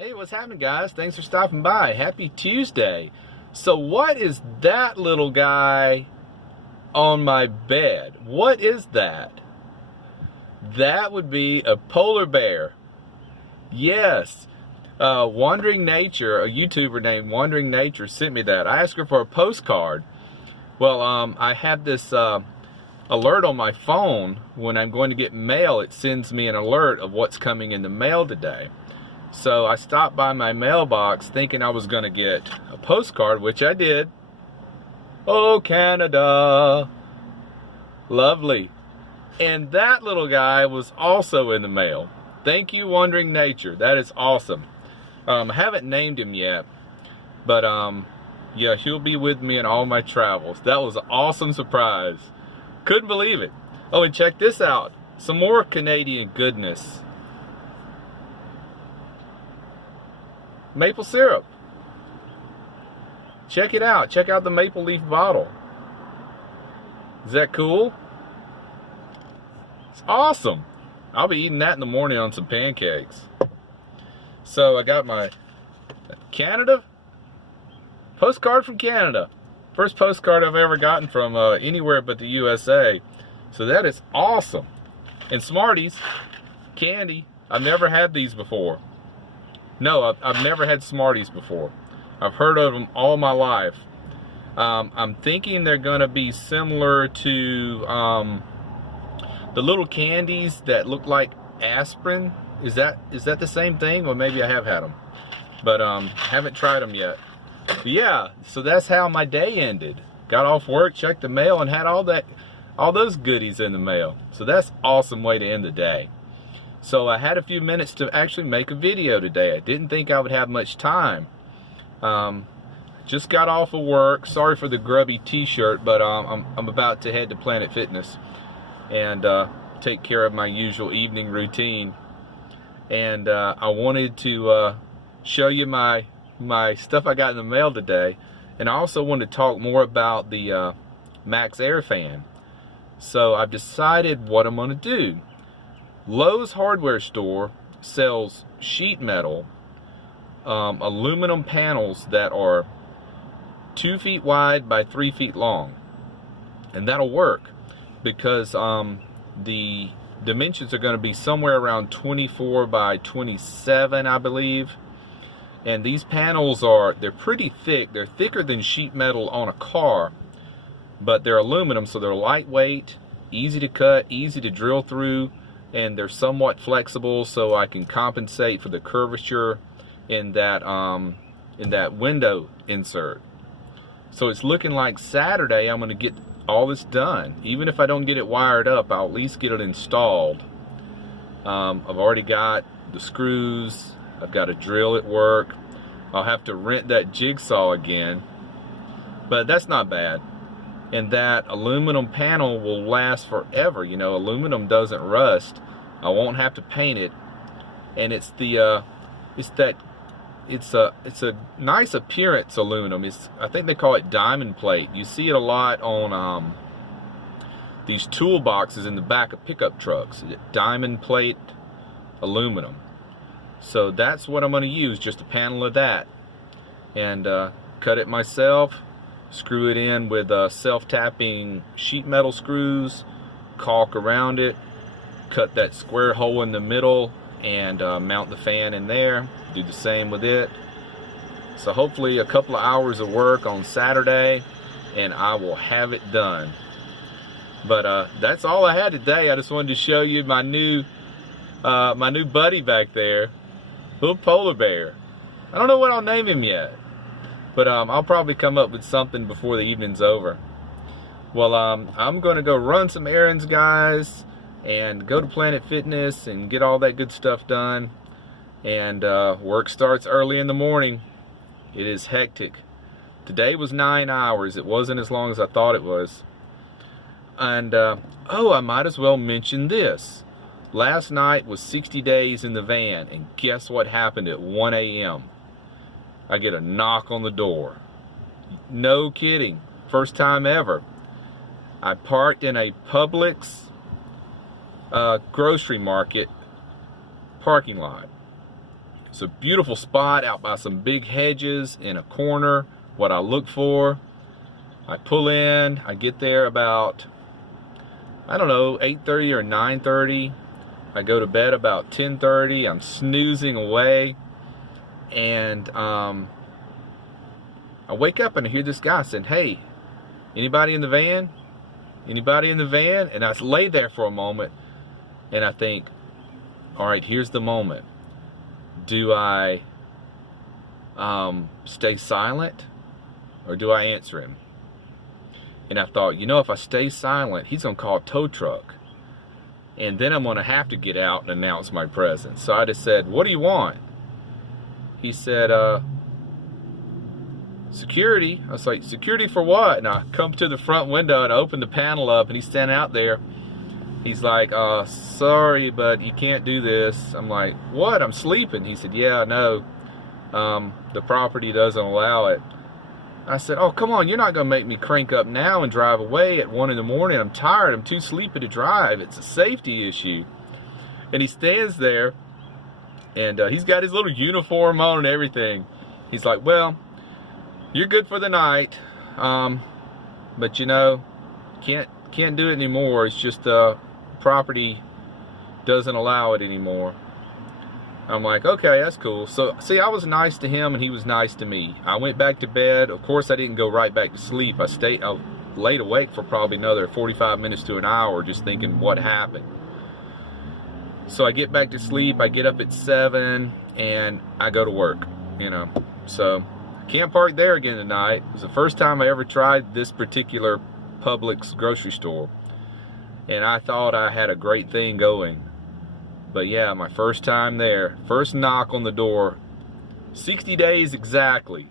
Hey, what's happening, guys? Thanks for stopping by. Happy Tuesday. So what is that little guy on my bed? What is that? That would be a polar bear. Yes. Wandering Nature, a YouTuber named Wandering Nature, sent me that. I asked her for a postcard. Well, I have this alert on my phone. When I'm going to get mail, it sends me an alert of what's coming in the mail today. So I stopped by my mailbox thinking I was going to get a postcard, which I did. Oh, Canada. Lovely. And that little guy was also in the mail. Thank you, Wandering Nature. That is awesome. I haven't named him yet, but yeah, he'll be with me in all my travels. That was an awesome surprise. Couldn't believe it. Oh, and check this out. Some more Canadian goodness. Maple syrup. Check it out. Check out the maple leaf bottle. Is that cool? It's awesome. I'll be eating that in the morning on some pancakes. So I got my Canada postcard from Canada. First postcard I've ever gotten from anywhere but the USA. So that is awesome. And Smarties, candy. I've never had these before. No, I've never had Smarties before. I've heard of them all my life. I'm thinking they're going to be similar to the little candies that look like aspirin. Is that the same thing? Or maybe I have had them, but haven't tried them yet. But yeah, so that's how my day ended. Got off work, checked the mail, and had all those goodies in the mail. So that's an awesome way to end the day. So I had a few minutes to actually make a video today. I didn't think I would have much time. Just got off of work. Sorry for the grubby t-shirt, but I'm about to head to Planet Fitness and take care of my usual evening routine. And I wanted to show you my stuff I got in the mail today. And I also wanted to talk more about the Max Air fan. So I've decided what I'm going to do. Lowe's hardware store sells sheet metal aluminum panels that are 2 feet wide by 3 feet long, and that'll work because the dimensions are going to be somewhere around 24 by 27, I believe. And these panels they're pretty thick. They're thicker than sheet metal on a car, but they're aluminum, so they're lightweight, easy to cut, easy to drill through, and they're somewhat flexible, so I can compensate for the curvature in that window insert. So it's looking like Saturday I'm going to get all this done. Even if I don't get it wired up, I'll at least get it installed. I've already got the screws. I've got a drill at work. I'll have to rent that jigsaw again, but that's not bad. And that aluminum panel will last forever. You know, aluminum doesn't rust. I won't have to paint it. And it's a nice appearance aluminum. I think they call it diamond plate. You see it a lot on these toolboxes in the back of pickup trucks. Diamond plate aluminum. So that's what I'm going to use, just a panel of that. And cut it myself. Screw it in with self-tapping sheet metal screws, caulk around it, cut that square hole in the middle, and mount the fan in there. Do the same with it. So hopefully a couple of hours of work on Saturday and I will have it done. But that's all I had today. I just wanted to show you my new buddy back there, little polar bear. I don't know what I'll name him yet, but I'll probably come up with something before the evening's over. Well, I'm going to go run some errands, guys, and go to Planet Fitness and get all that good stuff done. And work starts early in the morning. It is hectic. Today was 9 hours. It wasn't as long as I thought it was. And oh, I might as well mention this. Last night was 60 days in the van, and guess what happened at 1 a.m.? I get a knock on the door. No kidding. First time ever. I parked in a Publix grocery market parking lot. It's a beautiful spot out by some big hedges in a corner. What I look for. I pull in, I get there about, I don't know, 8:30 or 9:30. I go to bed about 10:30. I'm snoozing away. And I wake up and I hear this guy saying, "Hey, anybody in the van? Anybody in the van?" And I lay there for a moment and I think, all right, here's the moment. Do I stay silent or do I answer him? And I thought, you know, if I stay silent, he's going to call a tow truck. And then I'm going to have to get out and announce my presence. So I just said, "What do you want?" He said, "Security." I was like, "Security for what?" And I come to the front window and I open the panel up and he's standing out there. He's like, "Sorry, but you can't do this." I'm like, "What? I'm sleeping." He said, "Yeah, I know. The property doesn't allow it." I said, "Oh, come on, you're not going to make me crank up now and drive away at 1 in the morning. I'm tired. I'm too sleepy to drive. It's a safety issue." And he stands there, and he's got his little uniform on and everything. He's like, "Well, you're good for the night, but you know, can't do it anymore. It's just property doesn't allow it anymore." I'm like, "Okay, that's cool." So, see, I was nice to him and he was nice to me. I went back to bed. Of course, I didn't go right back to sleep. I laid awake for probably another 45 minutes to an hour just thinking what happened. So I get back to sleep. I get up at 7 and I go to work, you know. So I can't park there again tonight. It was the first time I ever tried this particular Publix grocery store. And I thought I had a great thing going. But yeah, my first time there, first knock on the door, 60 days exactly,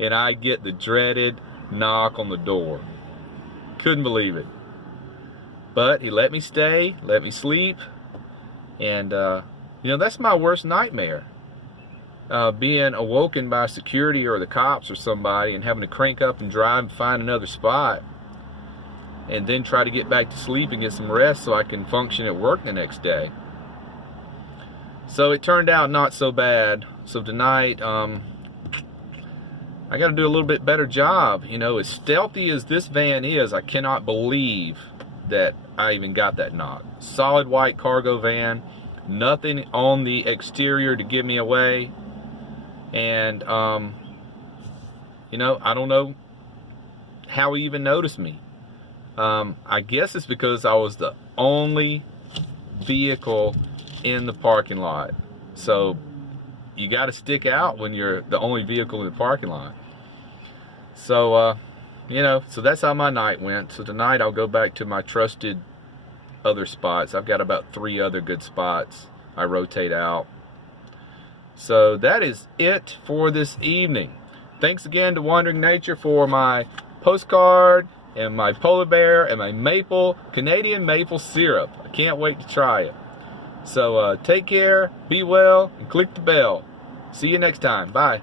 and I get the dreaded knock on the door. Couldn't believe it. But he let me stay, let me sleep, and you know, that's my worst nightmare. Being awoken by security or the cops or somebody and having to crank up and drive and find another spot, and then try to get back to sleep and get some rest so I can function at work the next day. So it turned out not so bad. So tonight, I got to do a little bit better job. You know, as stealthy as this van is, I cannot believe that I even got that knock. Solid white cargo van, nothing on the exterior to give me away. And, you know, I don't know how he even noticed me. I guess it's because I was the only vehicle in the parking lot. So you got to stick out when you're the only vehicle in the parking lot. So you know, so that's how my night went. So tonight I'll go back to my trusted other spots. I've got about 3 other good spots I rotate out. So that is it for this evening. Thanks again to Wandering Nature for my postcard and my polar bear and my Canadian maple syrup. I can't wait to try it. So take care, be well, and click the bell. See you next time. Bye.